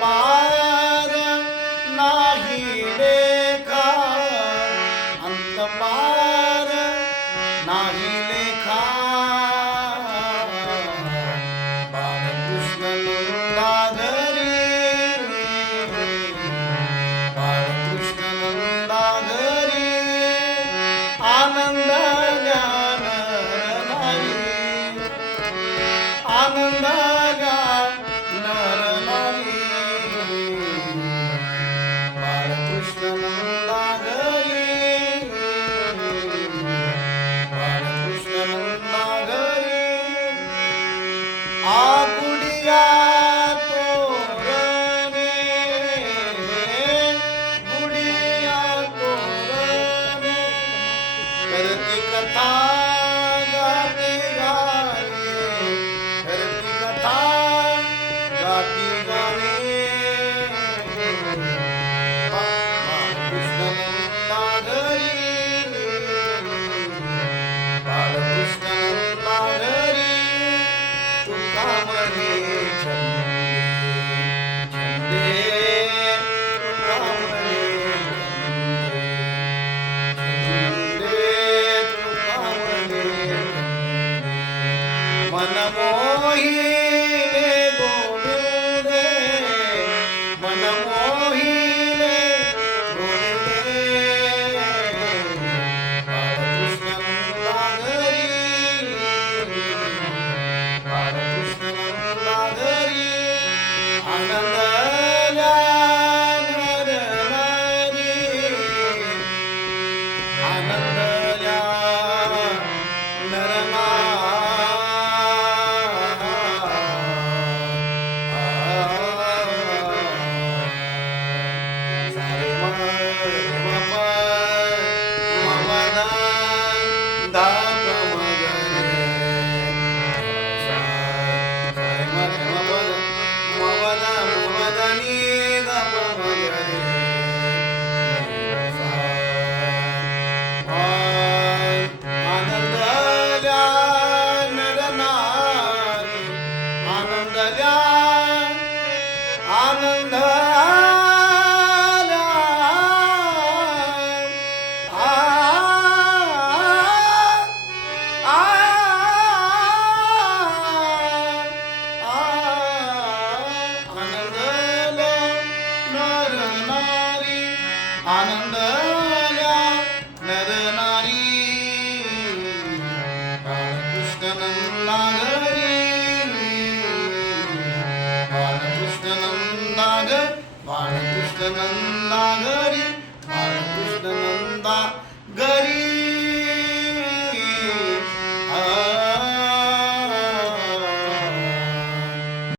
पार नाही लेखा, अंत पार नाही लेखा. बाळकृष्ण नंदाघरी, बाळकृष्ण नंदाघरी आनंद ज्ञान नाही, आनंद कथा गाती गाणे, करती कथा गाती गाणे. बाळकृष्ण नंदाघरी, बाळकृष्ण नंदाघरी तुका म्हणे छंदे, तुका म्हणे मन मोहिले गोविंदे, मन मोहिले गोविंदे. बाळकृष्ण नंदाघरी, बाळकृष्ण नंदाघरी आनंद आनंद नरमा. आनंद आनंदल्या नर नारी. बाळकृष्ण नंदाघरी, बाळकृष्ण नंदाघरी, बाळकृष्ण नंदाघरी